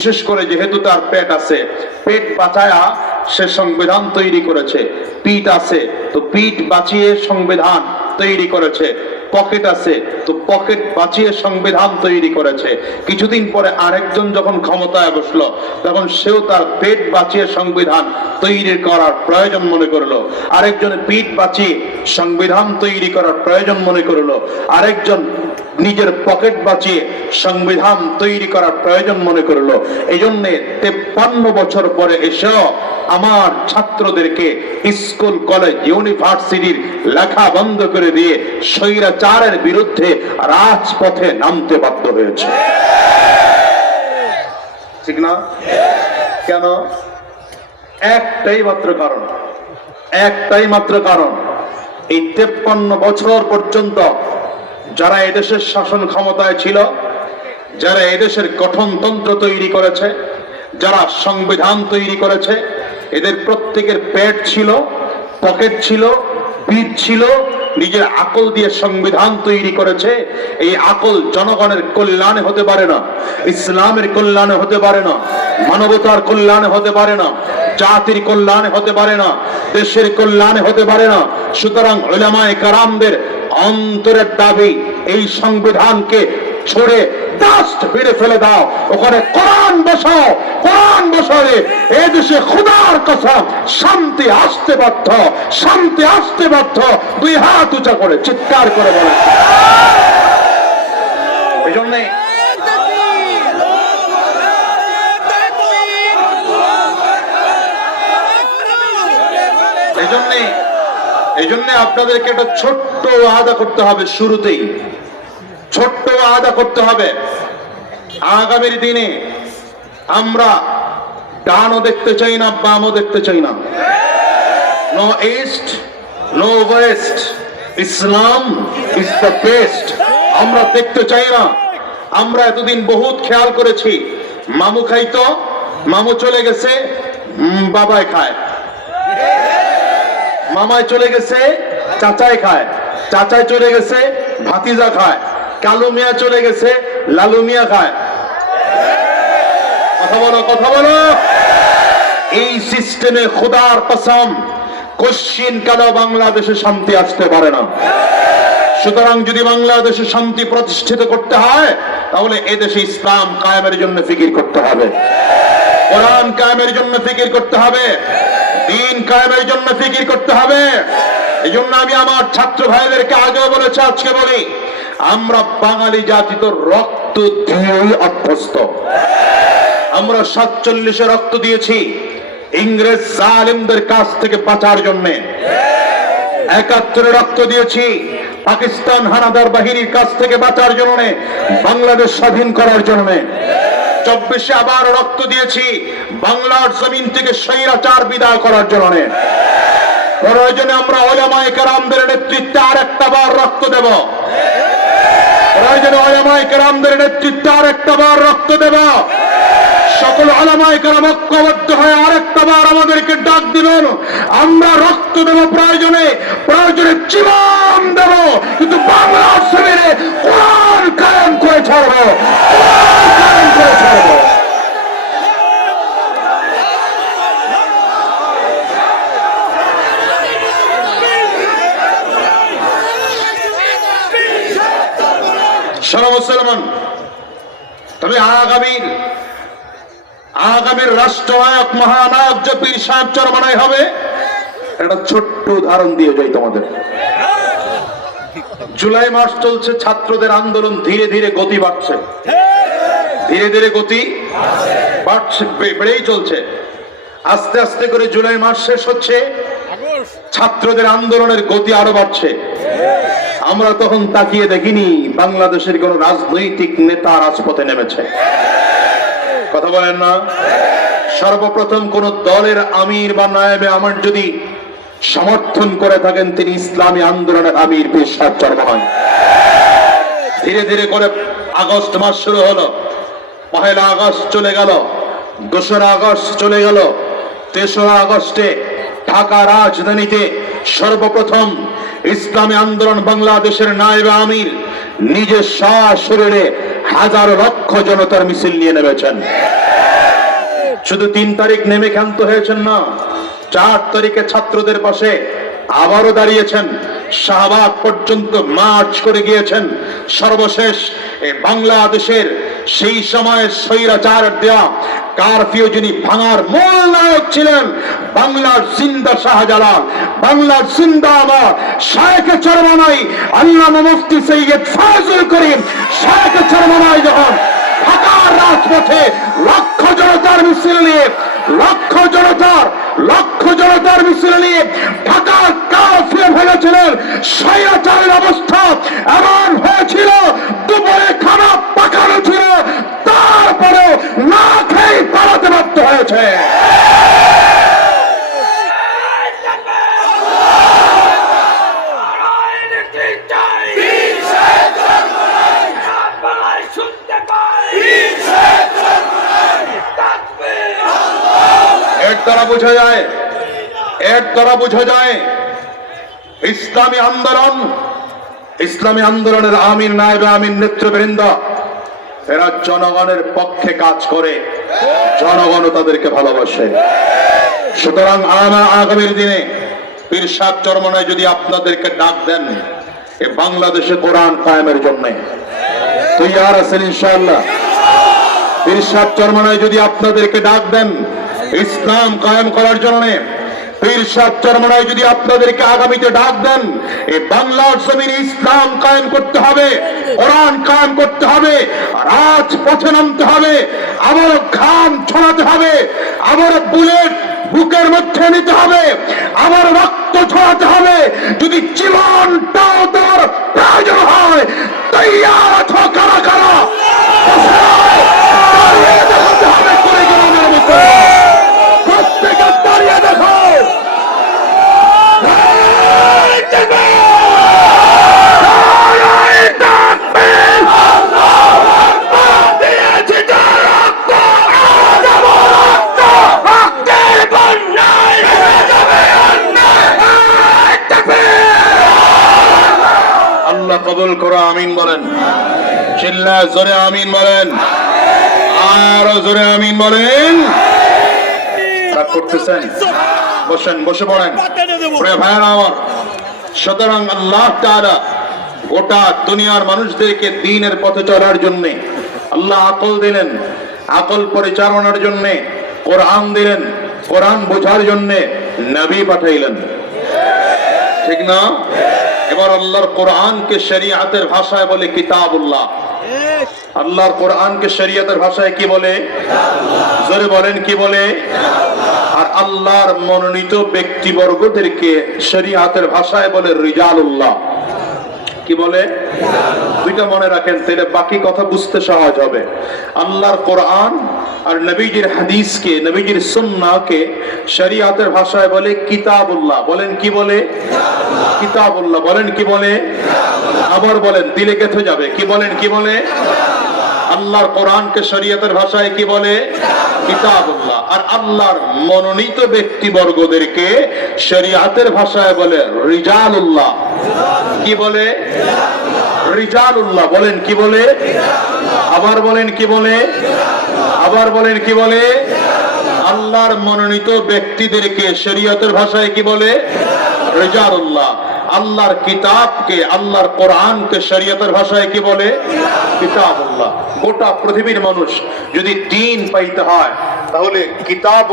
বিশেষ করে যেহেতু তার পেট আছে, পেট বাঁচায়া সে সংবিধান তৈরি করেছে। পিঠ আছে তো পিঠ বাঁচিয়ে সংবিধান তৈরি করেছে। পকেট আছে তো পকেট বাঁচিয়ে সংবিধান তৈরি করেছে। কিছুদিন পরে আরেকজন যখন ক্ষমতায় বসলো, তখন সেও তার পেট বাঁচিয়ে সংবিধান তৈরি করার প্রয়োজন মনে করলো। আরেকজন পিঠ বাঁচিয়ে সংবিধান তৈরি করার প্রয়োজন মনে করলো। আরেকজন নিজের পকেট বাঁচিয়ে সংবিধান তৈরি করার প্রয়োজন মনে করলো। এই জন্য 53 বছর পরে এসেও আমার ছাত্রদেরকে স্কুল, কলেজ, ইউনিভার্সিটির লেখা বন্ধ করে দিয়ে স্বৈরাচারের বিরুদ্ধে রাজপথে নামতে বাধ্য হয়েছে। ঠিক না? কেন? একটাই মাত্র কারণ, এই 53 বছর পর্যন্ত যারা এদেশের শাসন ক্ষমতায় ছিল, যারা এদেশের গঠনতন্ত্র তৈরি করেছে, যারা সংবিধান তৈরি করেছে, এদের প্রত্যেকের পেট ছিল, পকেট ছিল, পিঠ ছিল, নিজের আকল দিয়ে সংবিধান তৈরি করেছে। এই আকল জনগণের কল্যাণে হতে পারে না, ইসলামের কল্যাণে হতে পারে না, মানবতার কল্যাণে হতে পারে না, জাতির কল্যাণে হতে পারে না, দেশের কল্যাণে হতে পারে না। সুতরাং উলামায়ে কেরামদের অন্তরের দাবি, এই সংবিধানকে ছড়ে ডাস্ট বিনে ফেলে দাও, ওখানে কোরআন বসাও। কোরআন বসালে এই দেশে খোদার কসম শান্তি আসতে বাধ্য, শান্তি আসতে বাধ্য। দুই হাত উঁচা করে চিৎকার করে বলে। এই জন্য আপনাদেরকে একটা ছোট্ট ওয়াদা করতে হবে, শুরুতেই ছোট্ট ওয়াদা করতে হবে। আগামীর দিনে আমরা ডানও দেখতে চাই না, বামও দেখতে চাই না। No east, no west, Islam is the best. আমরা দেখতে চাই না। আমরা এতদিন বহুত খেয়াল করেছি, মামু খাইতো, মামু চলে গেছে, বাবাই খায়। মামায় চলে গেছে, চাচাই খায়। চাচাই চলে গেছে, ভাতিজা খায়। কালু মিয়া চলে গেছে, লালু মিয়া খায়। কথা বলো। এই সিস্টেমে খোদার কসম কোশ্চিন কালো বাংলাদেশে শান্তি আসতে পারে না। সুতরাং যদি বাংলাদেশে শান্তি প্রতিষ্ঠিত করতে হয়, তাহলে এদেশে ইসলাম কায়েমের জন্য ফিকির করতে হবে, কোরআন কায়েমের জন্য ফিকির করতে হবে, দ্বীন কায়েমের জন্য ফিকির করতে হবে। এই জন্য আমি আমার ছাত্র ভাইদেরকে আগেও বলেছি, আজকে বলি, আমরা বাঙালি জাতি তো রক্ত দিয়েই অভ্যস্ত। আমরা 47-এ রক্ত দিয়েছি ইংরেজ জালিমদের কাছ থেকে বাঁচার জন্য। 71-এ রক্ত দিয়েছি পাকিস্তান হানাদার বাহিনীর কাছ থেকে বাঁচার জন্য, বাংলাদেশ স্বাধীন করার জন্য। 24-এ আবার রক্ত দিয়েছি বাংলার জমিন থেকে স্বৈরাচার বিদায় করার জন্য। প্রয়োজনে আমরা উলামায়ে কেরামদের নেতৃত্বে আরেকটা বার রক্ত দেব। প্রয়োজনে উলামায়ে কেরামদের নেতৃত্বে আরেকটা বার রক্ত দেব। সকল উলামায়ে কেরাম ঐক্যবদ্ধ হয়ে আরেকটা বার আমাদেরকে ডাক দিবেন। আমরা রক্ত দেব, প্রয়োজনে জীবন দেব, কিন্তু বাংলার জমিনে কোরআন কায়েম করে ছাড়বো, কোরআন কায়েম করে ছাড়বো। মুসলমান, তবে আগামীর রাষ্ট্রনায়ক মহানায়ক যে পীর সাহেব চরমনাই হবে, একটা ছোট্ট উদাহরণ দিয়ে যাই তোমাদের। জুলাই মাস চলছে, ছাত্রদের আন্দোলন ধীরে ধীরে গতি বাড়ছে, বেড়েই চলছে। আস্তে আস্তে করে জুলাই মাস শেষ হচ্ছে, ছাত্রদের আন্দোলনের গতি আরো বাড়ছে। আমরা তখন তাকিয়ে দেখিনি বাংলাদেশের কোন রাজনৈতিক নেতা রাজপথে নেমেছে। কথা বলেন না? সর্বপ্রথম কোন দলের আমির বা নায়েবে আমার যদি সমর্থন করে থাকেন, তিনি ইসলামী আন্দোলনের আমির পীর সাহেব চরমনাই। ধীরে ধীরে করে আগস্ট মাস শুরু হলো, 1 আগস্ট চলে গেল, 2 আগস্ট চলে গেল, 3 আগস্টে ঢাকা রাজধানীতে সর্বপ্রথম ইসলামী আন্দোলন বাংলাদেশের নায়েবে আমির নিজে সশরীরে হাজার লক্ষ জনতার মিছিল নিয়ে নেমেছেন। শুধু 3 তারিখ নেমে ক্ষান্ত হয়েছেন না, 4 তারিখে ছাত্রদের পাশে আবারও দাঁড়িয়েছেন, শাহবাগ পর্যন্ত মার্চ করে গিয়েছেন। সর্বশেষ এই বাংলাদেশের সেই সময়ের স্বৈরাচার দেয়া কারফিউ যিনি ভাঙার মূল নায়ক ছিলেন, বাংলার জিন্দা শাহজালাল, বাংলার জিন্দা আমার শায়েখ চরমনাই আল্লামা মুফতি সৈয়দ ফাজুল করিম শায়েখ চরমনাই যখন ঢাকার রাজপথে লক্ষ জনতার মিছিল নিয়ে লক্ষ জনতার মিছিল নিয়ে ঢাকার কারফিউ ভেঙেছিলেন, স্বৈরাচারের অবস্থা এমন হয়েছিল, দুপুরে খারাপ পাকানো ছিল, তারপরে না খেয়ে পালাতে বাধ্য হয়েছে। এর দ্বারা বোঝা যায় ইসলামী আন্দোলনের আমির নায়েবে আমির নেতৃবৃন্দ এরা জনগণের পক্ষে কাজ করে, জনগণ তাদেরকে ভালোবাসে। সুতরাং আগামীর দিনে পীর সাহেব চরমনাই যদি আপনাদেরকে ডাক দেন এ বাংলাদেশে কোরআন কায়েমের জন্য, তৈয়ার আছেন ইনশাআল্লাহ? পীর সাহেব চরমনাই যদি আপনাদেরকে ডাক দেন ইসলাম কায়েম করার জন্য, পীর সাহেব চরমনাই যদি আপনাদেরকে আগামীতে ডাক দেন এই বাংলার জমিনে ইসলাম কায়েম করতে হবে, কোরআন কায়েম করতে হবে, রাজপথে নামতে হবে, আবার ঘাম ছড়াতে হবে, আবার বুলেট বুকের মধ্যে নিতে হবে, আবার রক্ত ছড়াতে হবে, যদি জীবনটাও দেওয়ার প্রয়োজন হয় তৈয়ার আছো কারা কারা? দেখাতে হবে করে জীবনের মতো প্রত্যেকে দাঁড়িয়ে দেখো। আল্লাহ কবুল করো, আমিন বলেন। চিল্লায় জোরে আমিন বলেন, আরো জোরে আমিন বলেন। রাগ করতেছেন? বসেন, বসে পড়েন ভাইয়ারা আমার। সুতরাং আল্লাহ তাআলা গোটা দুনিয়ার মানুষদেরকে দ্বীনের পথে চলার জন্য আল্লাহ আকল দিলেন, আকল পরিচালনার জন্য কোরআন দিলেন, কোরআন বোঝার জন্য নবী পাঠাইলেন, ঠিক না? এবার আল্লাহর কোরআনকে শরীয়তের ভাষায় বলে কিতাবুল্লাহ। আল্লাহর কোরআনকে শরীয়তের ভাষায় কি বলে? জোরে বলেন, কি বলে? আর আল্লাহর মনোনীত ব্যক্তিবর্গদেরকে শরীয়তের ভাষায় বলে রিজালুল্লাহ। কি বলে? দুইটা মনে রাখেন, তাহলে বাকি কথা বুঝতে সহজ হবে। আল্লাহর কোরআন আর নবীজির হাদিসকে, নবীজির সুন্নাহকে শরীয়তের ভাষায় বলে কিতাবুল্লাহ। বলেন কি বলে? কিতাবুল্লাহ। বলেন কি বলে? আবার বলেন, দিলে গেঁথে যাবে। কি বলেন? কি বলে? আল্লাহর কোরআনকে শরীয়তের ভাষায় কি বলে? কিতাবুল্লাহ। আর আল্লাহর মনোনীত ব্যক্তিবর্গদেরকে শরীয়তের ভাষায় বলে রিজালুল্লাহ। কি বলে? রিজালুল্লাহ। বলেন কি বলে? আবার বলেন কি বলে? আবার বলেন কি বলে? আল্লাহর মনোনীত ব্যক্তিদেরকে শরীয়তের ভাষায় কি বলে? রিজালুল্লাহ। আল্লাহর কিতাবকে, আল্লাহর কোরআনকে শরীয়তের ভাষায় কি বলে? কিতাবুল্লাহ। গোটা পৃথিবীর মানুষ যদি দ্বীন পাইতে হয় তাহলে কিতাব